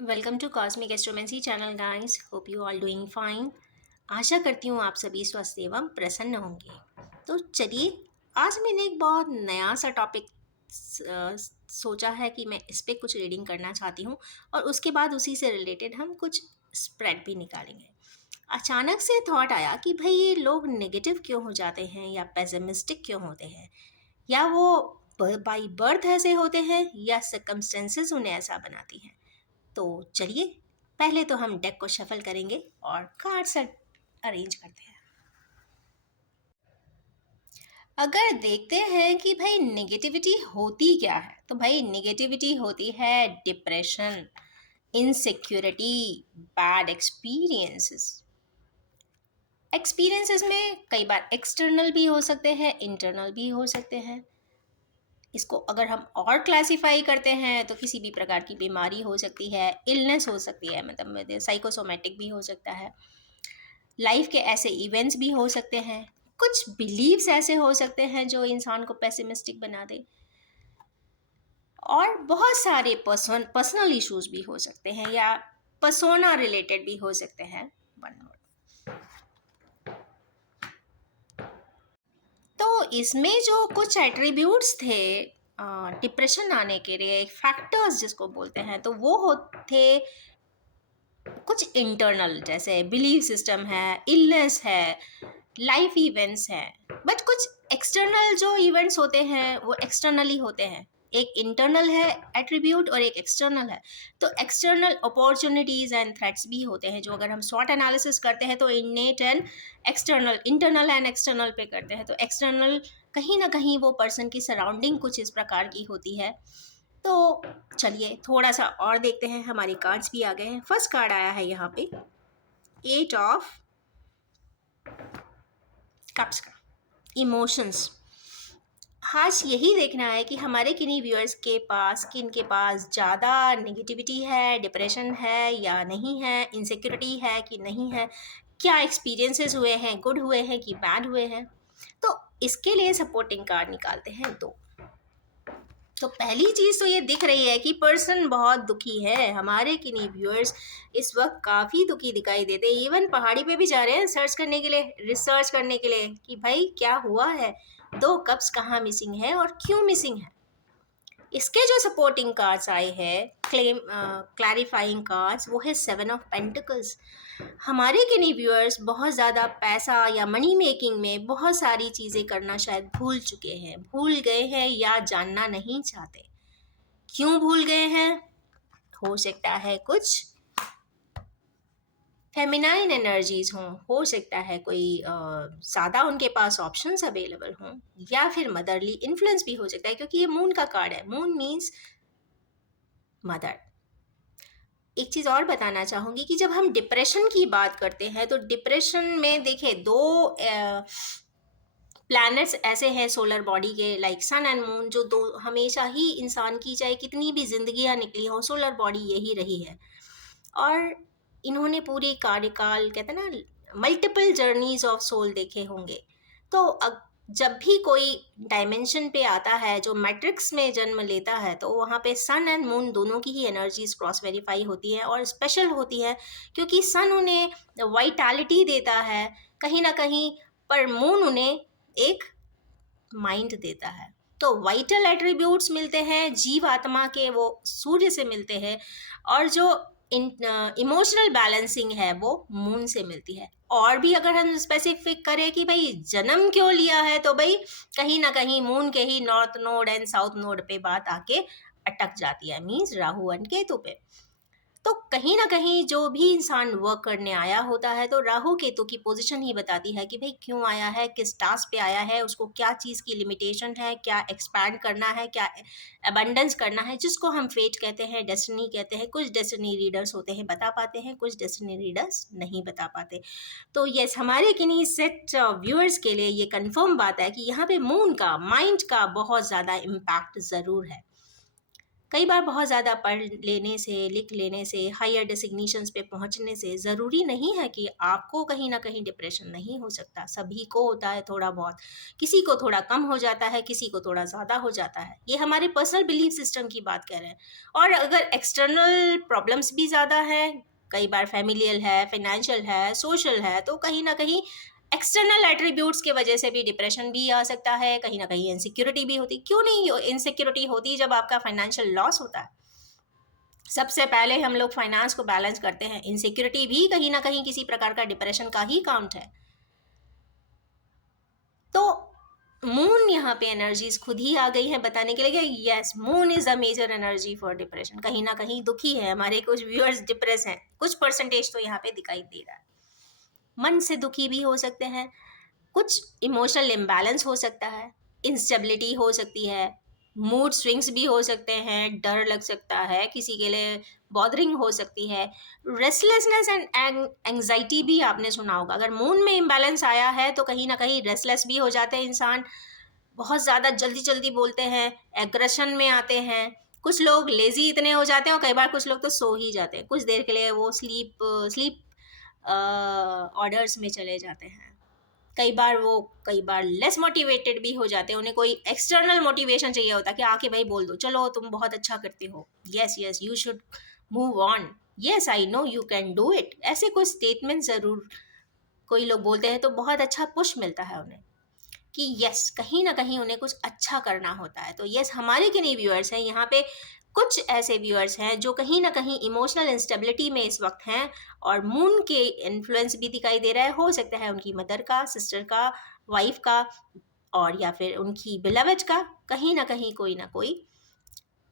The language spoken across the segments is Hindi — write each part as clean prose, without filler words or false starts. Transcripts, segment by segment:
Welcome to Cosmic Astromancy channel guys. Hope you all doing fine. आशा करती हूँ आप सभी स्वस्थ एवं प्रसन्न होंगे। तो चलिए, आज मैंने एक बहुत नया सा टॉपिक सोचा है कि मैं इस पे कुछ रीडिंग करना चाहती हूँ और उसके बाद उसी से रिलेटेड हम कुछ स्प्रेड भी निकालेंगे। अचानक से थॉट आया कि भाई ये लोग नेगेटिव क्यों हो जाते हैं या पेसिमिस्टिक क्यों होते हैं, या वो बाई बर्थ ऐसे होते हैं या सर्कमस्टेंसेस उन्हें ऐसा बनाती हैं। तो चलिए, पहले तो हम डेक को शफल करेंगे और कार्ड्स अरेंज करते हैं। अगर देखते हैं कि भाई नेगेटिविटी होती क्या है, तो भाई नेगेटिविटी होती है डिप्रेशन, इनसिक्योरिटी, बैड एक्सपीरियंसेस में कई बार एक्सटर्नल भी हो सकते हैं, इंटरनल भी हो सकते हैं। इसको अगर हम और क्लासिफाई करते हैं तो किसी भी प्रकार की बीमारी हो सकती है, इलनेस हो सकती है, मतलब साइकोसोमेटिक भी हो सकता है, लाइफ के ऐसे इवेंट्स भी हो सकते हैं, कुछ बिलीव्स ऐसे हो सकते हैं जो इंसान को पेसिमिस्टिक बना दे, और बहुत सारे पर्सनल इश्यूज भी हो सकते हैं या पर्सोना रिलेटेड भी हो सकते हैं। One more. तो इसमें जो कुछ एट्रीब्यूट्स थे डिप्रेशन आने के लिए, फैक्टर्स जिसको बोलते हैं, तो वो थे कुछ इंटरनल, जैसे बिलीफ सिस्टम है, इलनेस है, लाइफ इवेंट्स हैं। बट कुछ एक्सटर्नल जो इवेंट्स होते हैं वो एक्सटर्नली होते हैं। एक इंटरनल है एट्रीब्यूट और एक एक्सटर्नल है। तो एक्सटर्नल अपॉर्चुनिटीज एंड थ्रेट्स भी होते हैं, जो अगर हम स्वॉट एनालिसिस करते हैं तो इनेट and external, internal and external पे करते हैं। तो एक्सटर्नल कहीं ना कहीं वो पर्सन की सराउंडिंग कुछ इस प्रकार की होती है। तो चलिए थोड़ा सा और देखते हैं, हमारे कार्ड्स भी आ गए हैं। फर्स्ट कार्ड आया है यहाँ पे, 8 ऑफ कप्स का, इमोशंस। आज यही देखना है कि हमारे किन्हीं व्यूअर्स के पास, किन के पास ज़्यादा नेगेटिविटी है, डिप्रेशन है या नहीं है, इनसिक्योरिटी है कि नहीं है, क्या एक्सपीरियंसेस हुए हैं, गुड हुए हैं कि बैड हुए हैं। तो इसके लिए सपोर्टिंग कार्ड निकालते हैं दो। तो पहली चीज तो ये दिख रही है कि पर्सन बहुत दुखी है। हमारे किन्हीं व्यूअर्स इस वक्त काफी दुखी दिखाई देते हैं। इवन पहाड़ी पे भी जा रहे हैं सर्च करने के लिए, रिसर्च करने के लिए कि भाई क्या हुआ है, दो कप्स कहाँ मिसिंग है और क्यों मिसिंग है। इसके जो सपोर्टिंग कार्ड्स आए हैं, क्लैरिफाइंग कार्ड्स, वो है 7 ऑफ पेंटिकल्स। हमारे किन्हीं व्यूअर्स बहुत ज़्यादा पैसा या मनी मेकिंग में बहुत सारी चीज़ें करना शायद भूल चुके हैं, भूल गए हैं या जानना नहीं चाहते। क्यों भूल गए हैं? हो सकता है कुछ फेमिनाइन एनर्जीज हों, हो सकता है कोई ज़्यादा उनके पास ऑप्शंस अवेलेबल हों, या फिर मदरली इन्फ्लुएंस भी हो सकता है, क्योंकि ये मून का कार्ड है। Moon means mother. एक चीज़ और बताना चाहूँगी कि जब हम डिप्रेशन की बात करते हैं तो डिप्रेशन में देखिए दो प्लैनेट्स ऐसे हैं सोलर बॉडी के, लाइक सन एंड मून, जो दो हमेशा ही इंसान की चाहे कितनी भी जिंदगियां निकली हों, सोलर बॉडी यही रही है। और इन्होंने पूरी कार्यकाल, कहते हैं ना, मल्टीपल जर्नीज ऑफ सोल देखे होंगे। तो जब भी कोई डायमेंशन पे आता है, जो मैट्रिक्स में जन्म लेता है, तो वहाँ पे सन एंड मून दोनों की ही एनर्जीज क्रॉस वेरीफाई होती है और स्पेशल होती है, क्योंकि सन उन्हें वाइटैलिटी देता है कहीं ना कहीं, पर मून उन्हें एक माइंड देता है। तो वाइटल एट्रीब्यूट्स मिलते हैं जीव आत्मा के, वो सूर्य से मिलते हैं, और जो इमोशनल बैलेंसिंग है वो मून से मिलती है। और भी अगर हम स्पेसिफिक करें कि भाई जन्म क्यों लिया है, तो भाई कहीं ना कहीं मून के ही north node and south node पे बात आके अटक जाती है, मीन्स राहु एंड केतु पे। तो कहीं ना कहीं जो भी इंसान वर्क करने आया होता है, तो राहु केतु की पोजीशन ही बताती है कि भाई क्यों आया है, किस टास्क पे आया है, उसको क्या चीज़ की लिमिटेशन है, क्या एक्सपैंड करना है, क्या अबंडेंस करना है, जिसको हम फेट कहते हैं, डेस्टिनी कहते हैं। कुछ डेस्टिनी रीडर्स होते हैं बता पाते हैं, कुछ डेस्टिनी रीडर्स नहीं बता पाते। तो यस, हमारे किन्हीं सेट व्यूअर्स के लिए ये कंफर्म बात है कि यहाँ पे मून का, माइंड का बहुत ज़्यादा इम्पैक्ट ज़रूर है। कई बार बहुत ज़्यादा पढ़ लेने से, लिख लेने से, हायर डेसिग्नेशंस पे पहुँचने से ज़रूरी नहीं है कि आपको कहीं न कहीं डिप्रेशन नहीं हो सकता। सभी को होता है थोड़ा बहुत। किसी को थोड़ा कम हो जाता है, किसी को थोड़ा ज़्यादा हो जाता है। ये हमारे पर्सनल बिलीफ सिस्टम की बात कर रहे हैं। और अगर एक्सटर्नल प्रॉब्लम्स भी ज़्यादा हैं, कई बार फ़ैमिलियल है, फ़ाइनेंशियल है, सोशल है, तो कहीं न कहीं एक्सटर्नल एट्रीब्यूट्स की वजह से भी डिप्रेशन भी आ सकता है, कहीं न कहीं इनसिक्योरिटी भी होती। क्यों नहीं इनसिक्योरिटी होती जब आपका फाइनेंशियल लॉस होता है? सबसे पहले हम लोग फाइनेंस को बैलेंस करते हैं। इनसिक्योरिटी भी कहीं न कहीं किसी प्रकार का डिप्रेशन का ही काउंट है। तो मून यहाँ पे एनर्जीज खुद ही आ गई हैं बताने के लिए कि yes, moon is a major energy for depression. कहीं ना कहीं दुखी है, हमारे कुछ व्यूअर्स डिप्रेस हैं, कुछ परसेंटेज तो यहाँ पे दिखाई दे रहा है। मन से दुखी भी हो सकते हैं, कुछ इमोशनल इम्बैलेंस हो सकता है, इंस्टेबिलिटी हो सकती है, मूड स्विंग्स भी हो सकते हैं, डर लग सकता है, किसी के लिए बॉदरिंग हो सकती है, रेस्टलेसनेस एंड एंग्जाइटी भी आपने सुना होगा। अगर मूड में इम्बैलेंस आया है तो कहीं ना कहीं रेस्टलेस भी हो जाते हैं इंसान, बहुत ज़्यादा जल्दी जल्दी बोलते हैं, एग्रेशन में आते हैं, कुछ लोग लेजी इतने हो जाते हैं और कई बार कुछ लोग तो सो ही जाते हैं, कुछ देर के लिए वो स्लीप ऑर्डर्स में चले जाते हैं। कई बार लेस मोटिवेटेड भी हो जाते हैं, उन्हें कोई एक्सटर्नल मोटिवेशन चाहिए होता है कि आके भाई बोल दो, चलो तुम बहुत अच्छा करते हो, yes yes you should move on, yes I know you can do it, ऐसे कोई स्टेटमेंट ज़रूर कोई लोग बोलते हैं तो बहुत अच्छा पुश मिलता है उन्हें कि यस, कहीं ना कहीं उन्हें कुछ अच्छा करना होता है। तो यस, हमारे किन्हीं व्यूअर्स हैं यहाँ पे, कुछ ऐसे व्यूअर्स हैं जो कहीं ना कहीं इमोशनल इंस्टेबिलिटी में इस वक्त हैं और मून के इन्फ्लुएंस भी दिखाई दे रहा है। हो सकता है उनकी मदर का, सिस्टर का, वाइफ का, और या फिर उनकी बिलवेड का, कहीं ना कोई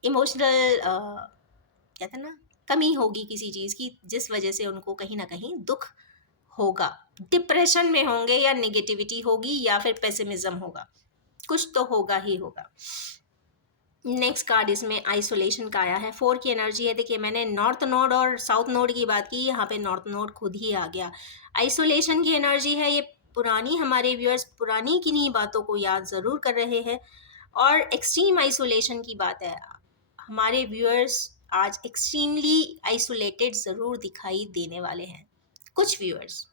इमोशनल कहते हैं ना, कमी होगी किसी चीज़ की, जिस वजह से उनको कहीं ना कहीं दुख होगा, डिप्रेशन में होंगे, या नेगेटिविटी होगी, या फिर पेसिमिज्म होगा, कुछ तो होगा ही होगा। नेक्स्ट कार्ड इसमें आइसोलेशन का आया है, 4 की एनर्जी है। देखिए, मैंने नॉर्थ नोड और साउथ नोड की बात की, यहाँ पे नॉर्थ नोड खुद ही आ गया। आइसोलेशन की एनर्जी है, ये पुरानी, हमारे व्यूअर्स पुरानी किन्हीं बातों को याद ज़रूर कर रहे हैं, और एक्सट्रीम आइसोलेशन की बात है। हमारे व्यूअर्स आज एक्सट्रीमली आइसोलेटेड ज़रूर दिखाई देने वाले हैं, कुछ व्यूअर्स।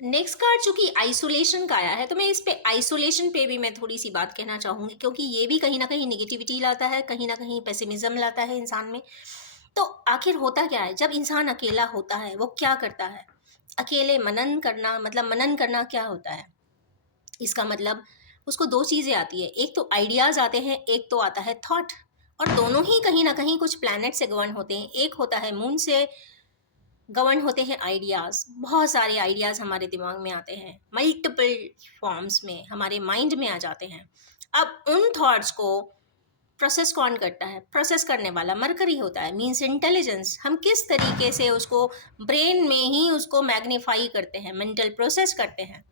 नेक्स्ट कार्ड चूंकि आइसोलेशन का आया है, तो मैं इस पे आइसोलेशन पे भी मैं थोड़ी सी बात कहना चाहूँगी, क्योंकि ये भी कहीं ना कहीं निगेटिविटी लाता है, कहीं ना कहीं पेसिमिज्म लाता है इंसान में। तो आखिर होता क्या है जब इंसान अकेला होता है, वो क्या करता है? अकेले मनन करना, मतलब मनन करना क्या होता है? इसका मतलब उसको दो चीज़ें आती है, एक तो आइडियाज़ आते हैं, एक तो आता है थॉट, और दोनों ही कहीं ना कहीं कुछ प्लैनेट से गवर्न होते हैं। एक होता है मून से गवर्न होते हैं आइडियाज़, बहुत सारे आइडियाज़ हमारे दिमाग में आते हैं, मल्टीपल फॉर्म्स में हमारे माइंड में आ जाते हैं। अब उन थॉट्स को प्रोसेस कौन करता है? प्रोसेस करने वाला मरकरी होता है, मीन्स इंटेलिजेंस। हम किस तरीके से उसको ब्रेन में ही उसको मैग्नीफाई करते हैं, मेंटल प्रोसेस करते हैं,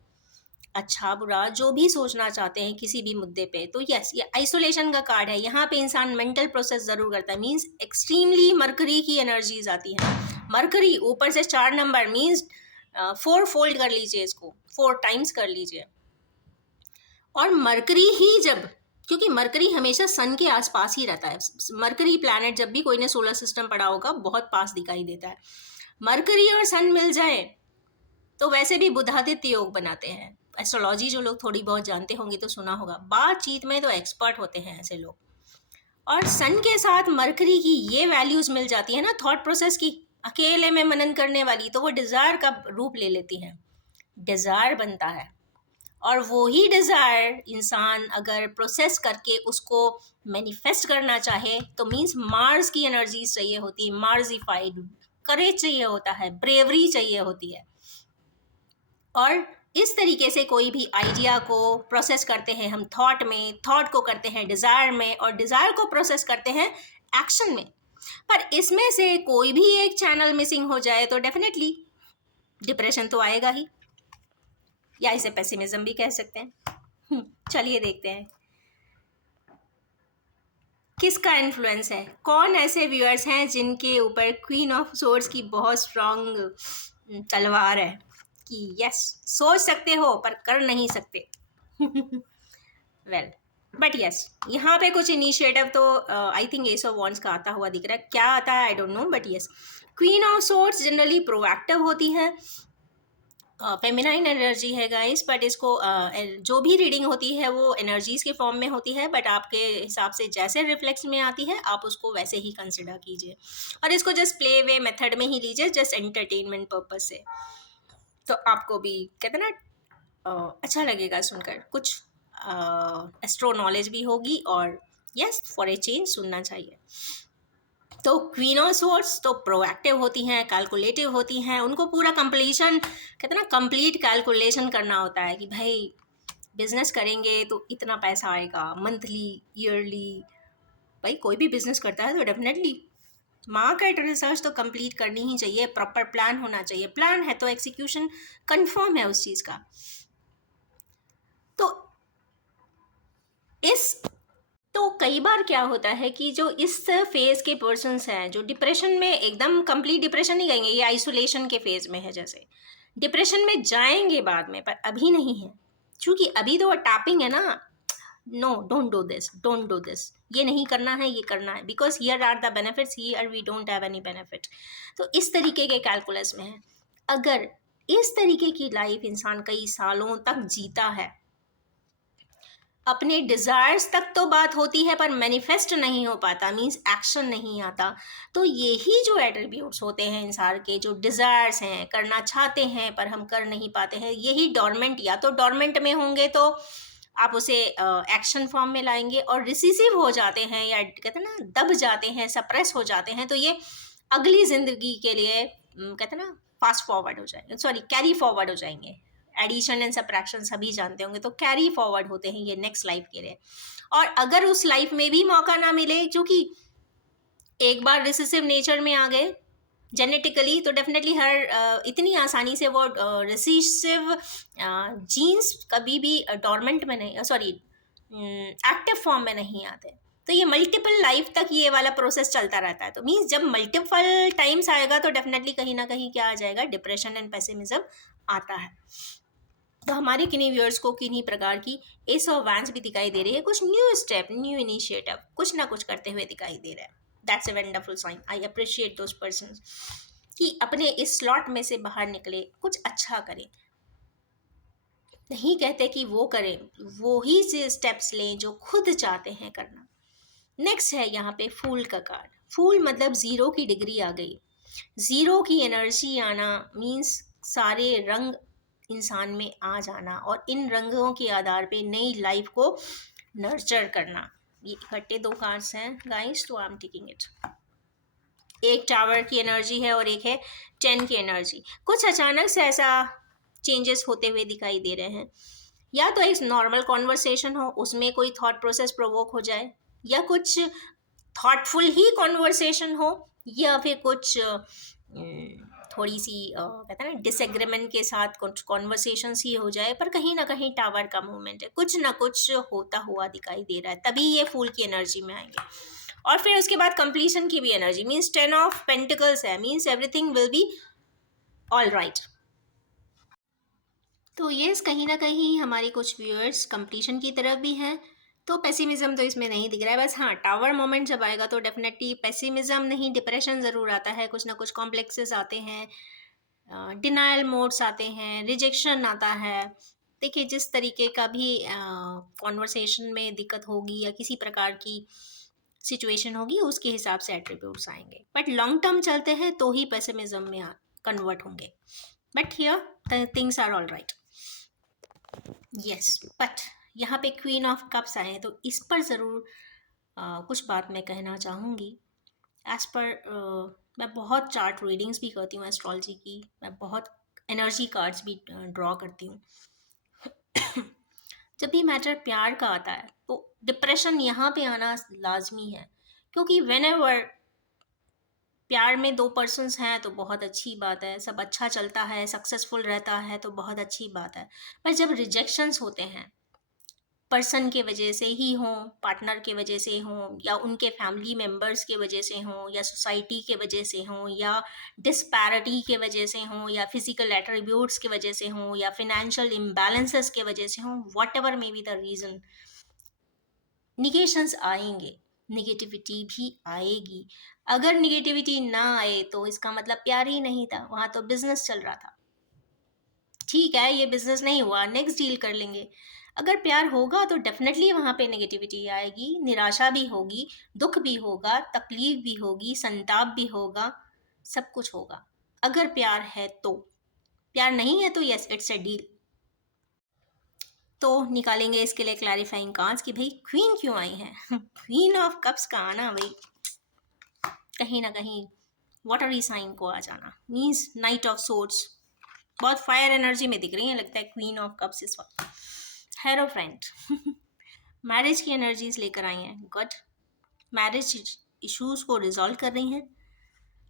अच्छा बुरा जो भी सोचना चाहते हैं किसी भी मुद्दे पे। तो यस, ये आइसोलेशन का कार्ड है, यहाँ पे इंसान मेंटल प्रोसेस ज़रूर करता है, मीन्स एक्सट्रीमली मरकरी की एनर्जीज आती हैं। मरकरी ऊपर से 4 नंबर, मीन्स 4 फोल्ड कर लीजिए इसको, 4 टाइम्स कर लीजिए। और मरकरी ही जब, क्योंकि मरकरी हमेशा सन के आसपास ही रहता है, मरकरी प्लैनेट जब भी कोई ने सोलर सिस्टम पढ़ा होगा बहुत पास दिखाई देता है। मरकरी और सन मिल जाए तो वैसे भी बुधादित्य योग बनाते हैं। एस्ट्रोलॉजी जो लोग थोड़ी बहुत जानते होंगे तो सुना होगा, बातचीत में तो एक्सपर्ट होते हैं ऐसे लोग। और सन के साथ मरकरी की ये वैल्यूज मिल जाती है ना थॉट प्रोसेस की, अकेले में मनन करने वाली, तो वो डिज़ायर का रूप ले लेती हैं, डिज़ायर बनता है। और वो ही डिज़ायर इंसान अगर प्रोसेस करके उसको मैनिफेस्ट करना चाहे तो मीन्स मार्स की एनर्जीज चाहिए होती है, मार्जिफाइड करेज चाहिए होता है, ब्रेवरी चाहिए होती है। और इस तरीके से कोई भी आइडिया को प्रोसेस करते हैं हम थॉट में, थॉट को करते हैं डिज़ायर में, और डिज़ायर को प्रोसेस करते हैं एक्शन में। पर इसमें से कोई भी एक चैनल मिसिंग हो जाए तो डेफिनेटली डिप्रेशन तो आएगा ही, या इसे पेसिमिज्म भी कह सकते हैं। चलिए देखते हैं किसका इन्फ्लुएंस है, कौन ऐसे व्यूअर्स हैं जिनके ऊपर क्वीन ऑफ सोर्ड्स की बहुत स्ट्रॉन्ग तलवार है कि यस, सोच सकते हो पर कर नहीं सकते। वेल बट यस, यहाँ पे कुछ इनिशिएटिव तो I think S of wands का आता हुआ दिख रहा है, क्या आता है I don't know, but yes. Queen of swords generally proactive होती है, फेमिनाइन एनर्जी है गाइस, बट इसको जो भी रीडिंग होती है वो एनर्जीज के फॉर्म में होती है, बट आपके हिसाब से जैसे रिफ्लेक्स में आती है आप उसको वैसे ही कंसिडर कीजिए, और इसको जस्ट प्ले वे मेथड में ही लीजिए, जस्ट एंटरटेनमेंट पर्पज से। तो आपको भी कहते हैं ना अच्छा लगेगा सुनकर, कुछ एस्ट्रो नॉलेज भी होगी, और यस फॉर ए चेंज सुनना चाहिए। तो क्वीन ऑफ स्वॉर्ड्स तो प्रोएक्टिव होती हैं, कैलकुलेटिव होती हैं, उनको पूरा कंप्लीशन कहते हैं ना, कंप्लीट कैलकुलेशन करना होता है कि भाई बिजनेस करेंगे तो इतना पैसा आएगा मंथली, ईयरली। भाई कोई भी बिजनेस करता है तो डेफिनेटली मार्केट रिसर्च तो कंप्लीट करनी ही चाहिए, प्रॉपर प्लान होना चाहिए, प्लान है तो एक्सिक्यूशन कंफर्म है उस चीज़ का। तो इस तो कई बार क्या होता है कि जो इस फेज के पर्सन्स हैं, जो डिप्रेशन में, एकदम कंप्लीट डिप्रेशन नहीं कहेंगे, ये आइसोलेशन के फेज में है, जैसे डिप्रेशन में जाएंगे बाद में, पर अभी नहीं है, क्योंकि अभी तो टैपिंग है ना, no don't do this, don't do this, ये नहीं करना है, ये करना है, because here are the benefits, here we don't have any benefit. तो इस तरीके के कैलकुलस में है। अगर इस तरीके की लाइफ इंसान कई सालों तक जीता है, अपने डिज़ायर्स तक तो बात होती है पर मैनिफेस्ट नहीं हो पाता, मीन्स एक्शन नहीं आता, तो यही जो एट्रीब्यूट्स होते हैं इंसान के, जो डिज़ायर्स हैं, करना चाहते हैं पर हम कर नहीं पाते हैं, यही डॉर्मेंट, या तो डॉर्मेंट में होंगे तो आप उसे एक्शन फॉर्म में लाएंगे, और रिसीसिव हो जाते हैं या कहते हैं ना दब जाते हैं, सप्रेस हो जाते हैं, तो ये अगली ज़िंदगी के लिए कहते हैं ना फास्ट फॉरवर्ड हो जाएंगे, सॉरी कैरी फॉरवर्ड हो जाएंगे। एडिशन एंड सब्ट्रैक्शन सभी जानते होंगे, तो कैरी फॉरवर्ड होते हैं ये नेक्स्ट लाइफ के लिए। और अगर उस लाइफ में भी मौका ना मिले, क्योंकि एक बार रिसेसिव नेचर में आ गए जेनेटिकली, तो डेफिनेटली हर इतनी आसानी से वो रिसेसिव जीन्स कभी भी डॉर्मेंट में नहीं, सॉरी एक्टिव फॉर्म में नहीं आते। तो ये मल्टीपल लाइफ तक ये वाला प्रोसेस चलता रहता है, तो मीन्स जब मल्टीपल टाइम्स आएगा तो डेफिनेटली कहीं ना कहीं क्या आ जाएगा, डिप्रेशन एंड पेसिमिज्म आता है। तो हमारे किन्हीं व्यूअर्स को किन्हीं प्रकार की एस ऑफ वैंड्स भी दिखाई दे रही है, कुछ न्यू स्टेप, न्यू इनिशिएटिव, कुछ ना कुछ करते हुए दिखाई दे रहा है। That's a wonderful sign, I appreciate those persons कि अपने इस स्लॉट में से बाहर निकले, कुछ अच्छा करें। नहीं कहते कि वो करें, वो ही से स्टेप्स लें जो खुद चाहते हैं करना। नेक्स्ट है यहाँ पे फूल का कार्ड। फूल मतलब ज़ीरो की डिग्री आ गई, ज़ीरो की एनर्जी आना, मीन्स सारे रंग इंसान में आ जाना, और इन रंगों के आधार पे नई लाइफ को नर्चर करना। ये इकट्ठे दो कार्ड्स हैं गाइस, तो आई एम टेकिंग इट। एक टावर की एनर्जी है और एक है 10 की एनर्जी। कुछ अचानक से ऐसा चेंजेस होते हुए दिखाई दे रहे हैं, या तो एक नॉर्मल कॉन्वर्सेशन हो, उसमें कोई थॉट प्रोसेस प्रोवोक हो जाए, या कुछ थॉटफुल ही कॉन्वर्सेशन हो, या फिर कुछ थोड़ी सी कहते हैं ना डिसएग्रीमेंट के साथ कुछ कॉन्वर्सेशंस ही हो जाए, पर कहीं ना कहीं टावर का मूवमेंट है, कुछ ना कुछ होता हुआ दिखाई दे रहा है, तभी ये फूल की एनर्जी में आएंगे। और फिर उसके बाद कंप्लीशन की भी एनर्जी, मीन्स 10 ऑफ पेंटिकल्स है, means everything will be all right. तो ये कहीं ना कहीं हमारे कुछ व्यूअर्स कंप्लीशन की तरफ भी हैं, तो पेसिमिज्म तो इसमें नहीं दिख रहा है। बस हाँ, टावर मोमेंट जब आएगा तो डेफिनेटली पेसिमिज्म नहीं, डिप्रेशन ज़रूर आता है, कुछ ना कुछ कॉम्प्लेक्सेस आते हैं, डिनायल मोड्स आते हैं, रिजेक्शन आता है। देखिए जिस तरीके का भी कॉन्वर्सेशन में दिक्कत होगी या किसी प्रकार की सिचुएशन होगी, उसके हिसाब से एट्रीब्यूट्स आएंगे, बट लॉन्ग टर्म चलते हैं तो ही पेसिमिज्म में कन्वर्ट होंगे। But here things are all right. Yes, but यहाँ पे क्वीन ऑफ कप्स आए हैं, तो इस पर ज़रूर कुछ बात मैं कहना चाहूँगी। एज पर मैं बहुत चार्ट रीडिंग्स भी करती हूँ एस्ट्रोलॉजी की, मैं बहुत एनर्जी कार्ड्स भी ड्रॉ करती हूँ। जब भी मैटर प्यार का आता है तो डिप्रेशन यहाँ पे आना लाजमी है, क्योंकि वेन एवर प्यार में दो पर्सन्स हैं तो बहुत अच्छी बात है, सब अच्छा चलता है, सक्सेसफुल रहता है तो बहुत अच्छी बात है। पर जब रिजेक्शंस होते हैं, पर्सन के वजह से ही हों, पार्टनर के वजह से हों, या उनके फैमिली मेम्बर्स के वजह से हों, या सोसाइटी के वजह से हों, या डिस्पैरिटी के वजह से हों, या फिजिकल एट्रीब्यूट्स के वजह से हों, या फिनेंशियल इम्बैलेंसेस के वजह से हों, whatever may be the reason, negations आएंगे, निगेटिविटी भी आएगी। अगर निगेटिविटी ना आए तो इसका मतलब प्यार ही नहीं था, वहाँ तो बिजनेस चल रहा था। ठीक है, ये बिजनेस नहीं हुआ, नेक्स्ट डील कर लेंगे। अगर प्यार होगा तो डेफिनेटली वहाँ पे नेगेटिविटी आएगी, निराशा भी होगी, दुख भी होगा, तकलीफ भी होगी, संताप भी होगा, सब कुछ होगा। अगर प्यार है तो, प्यार नहीं है तो यस, इट्स अ डील। तो निकालेंगे इसके लिए क्लैरिफाइंग कार्ड्स कि भाई क्वीन क्यों आई है। क्वीन ऑफ कप्स का आना भाई कहीं ना कहीं वाटरी साइन को आ जाना मीन्स नाइट ऑफ सोर्ड्स, बहुत फायर एनर्जी में दिख रही है, लगता है क्वीन ऑफ कप्स इस वक्त। हेरोफ्रेंट मैरिज की एनर्जीज लेकर आई हैं, गुड। मैरिज इश्यूज को रिजॉल्व कर रही हैं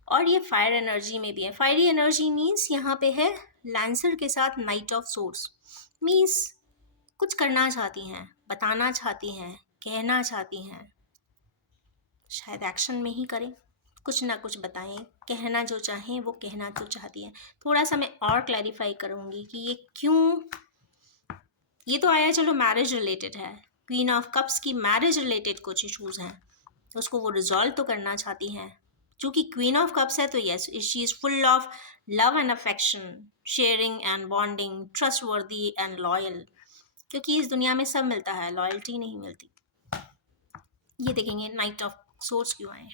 और ये फायर एनर्जी में भी है। फायरी एनर्जी मीन्स यहाँ पे है लैंसर के साथ नाइट ऑफ सोर्ड्स, मीन्स कुछ करना चाहती हैं, बताना चाहती हैं, कहना चाहती हैं, शायद एक्शन में ही करें, कुछ ना कुछ बताएं, कहना जो चाहें वो कहना तो चाहती हैं। थोड़ा सा मैं और क्लैरिफाई करूँगी कि ये क्यों, ये तो आया चलो मैरिज रिलेटेड है, क्वीन ऑफ कप्स की मैरिज रिलेटेड कुछ इशूज़ हैं, उसको वो रिजॉल्व तो करना चाहती हैं। क्योंकि क्वीन ऑफ कप्स है तो yes, she is full of love and affection, sharing and bonding, trust वर्दी एंड लॉयल। क्योंकि इस दुनिया में सब मिलता है, लॉयल्टी नहीं मिलती। ये देखेंगे नाइट ऑफ सोर्स क्यों आए।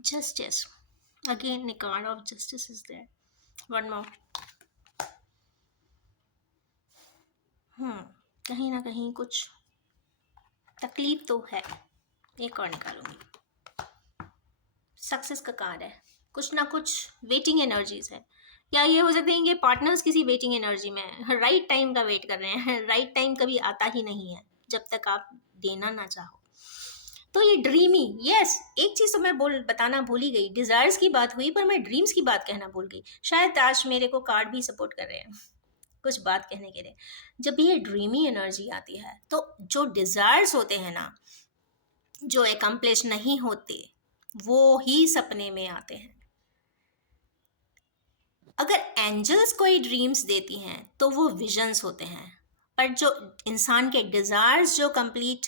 Justice. Again, the card of justice is there. One more. कहीं ना कहीं कुछ तकलीफ तो है। एक और निकालूंगी। सक्सेस का कार्ड है, कुछ ना कुछ वेटिंग एनर्जीज है, या ये हो सकते हैं कि पार्टनर्स किसी वेटिंग एनर्जी में राइट टाइम का वेट कर रहे हैं। राइट टाइम कभी आता ही नहीं है जब तक आप देना ना चाहो। तो ये ड्रीमी, यस, एक चीज़ तो मैं बताना भूल ही गई, डिज़ायर्स की बात हुई पर मैं ड्रीम्स की बात कहना भूल गई। शायद आज मेरे को कार्ड भी सपोर्ट कर रहे हैं कुछ बात कहने के लिए। जब भी ये ड्रीमी एनर्जी आती है तो जो डिज़ायर्स होते हैं ना, जो एकम्प्लिश नहीं होते, वो ही सपने में आते हैं। अगर एंजल्स कोई ड्रीम्स देती हैं तो वो विजन्स होते हैं, पर जो इंसान के डिज़ायर्स जो कंप्लीट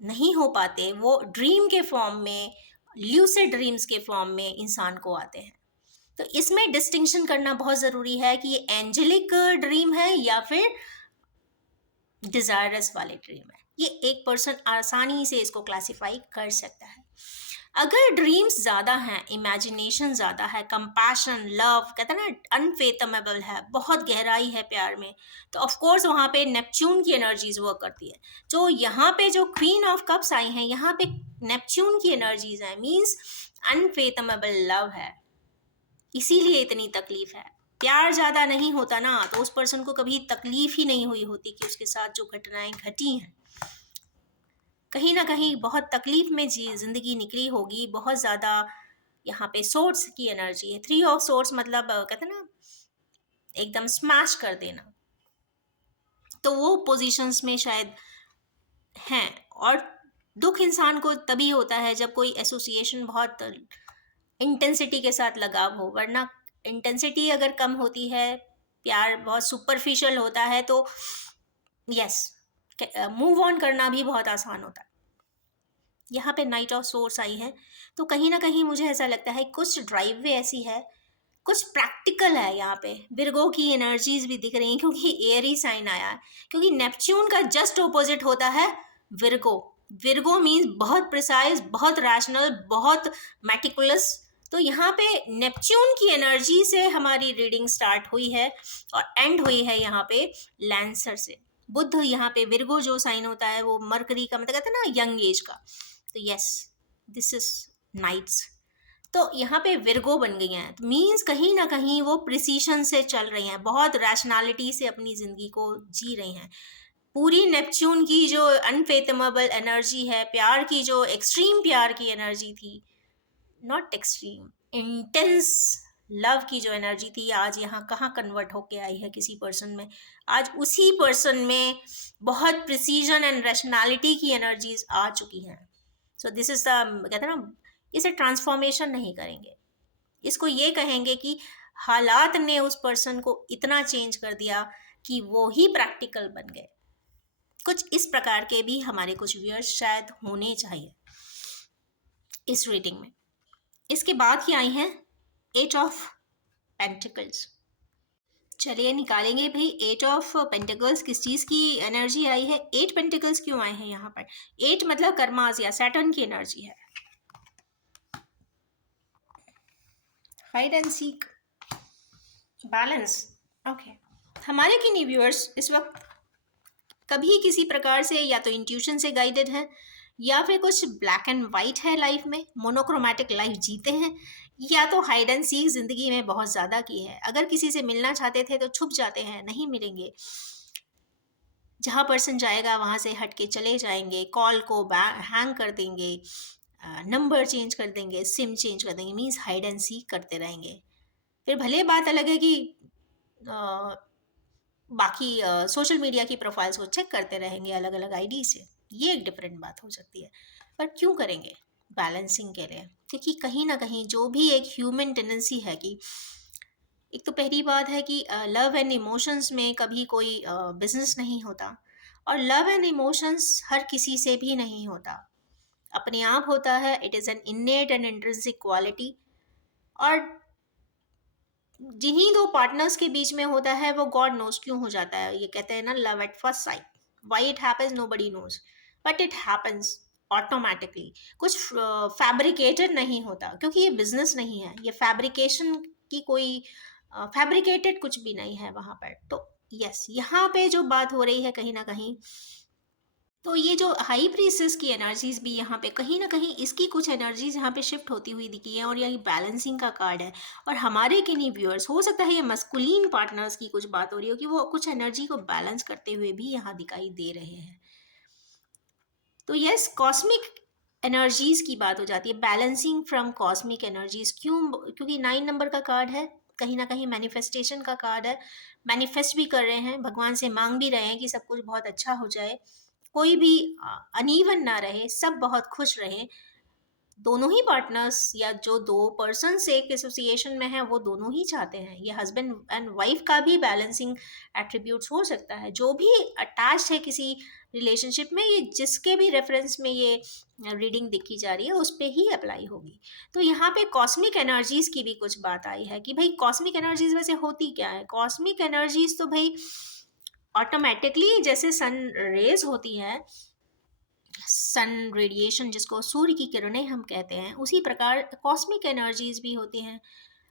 नहीं हो पाते वो ड्रीम के फॉर्म में, ल्यूसिड ड्रीम्स के फॉर्म में इंसान को आते हैं। तो इसमें डिस्टिंक्शन करना बहुत ज़रूरी है कि ये एंजेलिक ड्रीम है या फिर डिज़ायरस वाले ड्रीम है। ये एक पर्सन आसानी से इसको क्लासिफाई कर सकता है। अगर ड्रीम्स ज़्यादा हैं, इमेजिनेशन ज़्यादा है, कंपैशन, लव, कहते हैं ना अनफेथमेबल है, बहुत गहराई है प्यार में, तो ऑफ कोर्स वहाँ पे नेपच्यून की एनर्जीज वर्क करती है। जो यहाँ पे जो क्वीन ऑफ कप्स आई हैं, यहाँ पे नेपच्यून की एनर्जीज हैं, मीन्स अनफेथमेबल लव है, इसीलिए इतनी तकलीफ है। प्यार ज़्यादा नहीं होता ना तो उस पर्सन को कभी तकलीफ ही नहीं हुई होती कि उसके साथ जो घटनाएं घटी हैं, कहीं ना कहीं बहुत तकलीफ में ज़िंदगी निकली होगी, बहुत ज़्यादा। यहाँ पे सोर्स की एनर्जी है, 3 ऑफ सोर्स, मतलब कहते हैं ना एकदम स्मैश कर देना, तो वो पोजीशंस में शायद हैं। और दुख इंसान को तभी होता है जब कोई एसोसिएशन बहुत इंटेंसिटी के साथ लगाव हो, वरना इंटेंसिटी अगर कम होती है, प्यार बहुत सुपरफिशियल होता है तो यस, मूव ऑन करना भी बहुत आसान होता है। यहाँ पे नाइट ऑफ सोर्स आई है तो कहीं ना कहीं मुझे ऐसा लगता है कुछ ड्राइव वे ऐसी है, कुछ प्रैक्टिकल है। यहाँ पे विर्गो की एनर्जीज भी दिख रही हैं क्योंकि एयरी साइन आया है, क्योंकि नेपच्यून का जस्ट ऑपोजिट होता है विर्गो। विर्गो मीन्स बहुत प्रिसाइज, बहुत रैशनल, बहुत मेटिकुलस। तो यहाँ पे नेपच्यून की एनर्जी से हमारी रीडिंग स्टार्ट हुई है और एंड हुई है यहाँ पे लैंसर से। बुध यहाँ पे विर्गो जो साइन होता है वो मरकरी का, मतलब कहते हैं ना यंग एज का, तो यस, दिस इज नाइट्स। तो यहाँ पे विर्गो बन गई हैं, तो मीन्स कहीं ना कहीं वो प्रिसीशन से चल रही हैं, बहुत रैशनैलिटी से अपनी ज़िंदगी को जी रही हैं। पूरी नेपच्यून की जो अनफेथमेबल एनर्जी है, प्यार की जो एक्सट्रीम प्यार की एनर्जी थी, नॉट एक्सट्रीम, इंटेंस लव की जो एनर्जी थी, आज यहाँ कहाँ कन्वर्ट होके आई है किसी पर्सन में। आज उसी पर्सन में बहुत प्रिसीजन एंड रैशनैलिटी की एनर्जीज आ चुकी हैं। सो दिस इज द, कहते हैं ना, इसे ट्रांसफॉर्मेशन नहीं करेंगे, इसको ये कहेंगे कि हालात ने उस पर्सन को इतना चेंज कर दिया कि वो ही प्रैक्टिकल बन गए। कुछ इस प्रकार के भी हमारे कुछ व्यूअर्स शायद होने चाहिए इस रीडिंग में। इसके बाद ही आई हैं 8 ऑफ पेंटिकल्स। चलिए निकालेंगे भाई 8 ऑफ पेंटिकल्स किस चीज़ की एनर्जी आई है। 8 पेंटिकल्स क्यों आए हैं यहाँ पर? 8 मतलब कर्माज या सैटर्न की एनर्जी है। Hide and seek, balance. Okay, हमारे किन्हीं व्यूअर्स इस वक्त कभी किसी प्रकार से या तो इंट्यूशन से गाइडेड हैं या फिर कुछ ब्लैक एंड वाइट है लाइफ में, मोनोक्रोमैटिक लाइफ जीते हैं, या तो हाइड एंड सीक जिंदगी में बहुत ज़्यादा की है। अगर किसी से मिलना चाहते थे तो छुप जाते हैं, नहीं मिलेंगे, जहाँ पर्सन जाएगा वहाँ से हट के चले जाएंगे, कॉल को हैंग कर देंगे, नंबर चेंज कर देंगे, सिम चेंज कर देंगे, मीन्स हाइड एंड सीक करते रहेंगे। फिर भले बात अलग है कि बाकी सोशल मीडिया की प्रोफाइल्स को चेक करते रहेंगे अलग अलग आईडी से, ये एक डिफरेंट बात हो सकती है। पर क्यों करेंगे? बैलेंसिंग के लिए, क्योंकि कहीं ना कहीं जो भी एक ह्यूमन टेंडेंसी है कि एक तो पहली बात है कि लव एंड इमोशंस में कभी कोई बिजनेस नहीं होता, और लव एंड इमोशंस हर किसी से भी नहीं होता, अपने आप होता है। It is an innate and intrinsic quality, और जिन्हीं दो पार्टनर्स के बीच में होता है वो गॉड नोज क्यों हो जाता है। ये कहते हैं ना, love at first sight. Why it happens nobody knows, but it happens automatically. कुछ फैब्रिकेटेड नहीं होता, क्योंकि ये बिजनेस नहीं है, ये फैब्रिकेशन की कोई फैब्रिकेटेड कुछ भी नहीं है वहाँ पर। तो यस, यहाँ पे जो बात हो रही है कहीं ना कहीं, तो ये जो हाई प्रीसेस की एनर्जीज भी यहाँ पे कहीं ना कहीं इसकी कुछ एनर्जीज यहाँ पे शिफ्ट होती हुई दिखी है, और यही बैलेंसिंग का कार्ड है। और हमारे किन्हीं व्यूअर्स, हो सकता है ये मस्कुलिन पार्टनर्स की कुछ बात हो रही हो कि वो कुछ एनर्जी को बैलेंस करते हुए भी यहाँ दिखाई दे रहे हैं। तो यस, कॉस्मिक एनर्जीज की बात हो जाती है, बैलेंसिंग फ्रॉम कॉस्मिक एनर्जीज। क्यों? क्योंकि 9 नंबर का कार्ड है, कहीं ना कहीं मैनिफेस्टेशन का कार्ड है। मैनिफेस्ट भी कर रहे हैं, भगवान से मांग भी रहे हैं कि सब कुछ बहुत अच्छा हो जाए, कोई भी अनइवन ना रहे, सब बहुत खुश रहे। दोनों ही पार्टनर्स या जो दो पर्सन एक एसोसिएशन में है वो दोनों ही चाहते हैं। ये हस्बैंड एंड वाइफ का भी बैलेंसिंग एट्रीब्यूट्स हो सकता है। जो भी अटैच है किसी रिलेशनशिप में, ये जिसके भी रेफरेंस में ये रीडिंग दिखी जा रही है उस पर ही अप्लाई होगी। तो यहाँ पे कॉस्मिक एनर्जीज की भी कुछ बात आई है कि भाई कॉस्मिक एनर्जीज वैसे होती क्या है। कॉस्मिक एनर्जीज तो भाई ऑटोमेटिकली जैसे सन रेज होती है, सन रेडिएशन जिसको सूर्य की किरणें हम कहते हैं, उसी प्रकार कॉस्मिक एनर्जीज भी होती हैं।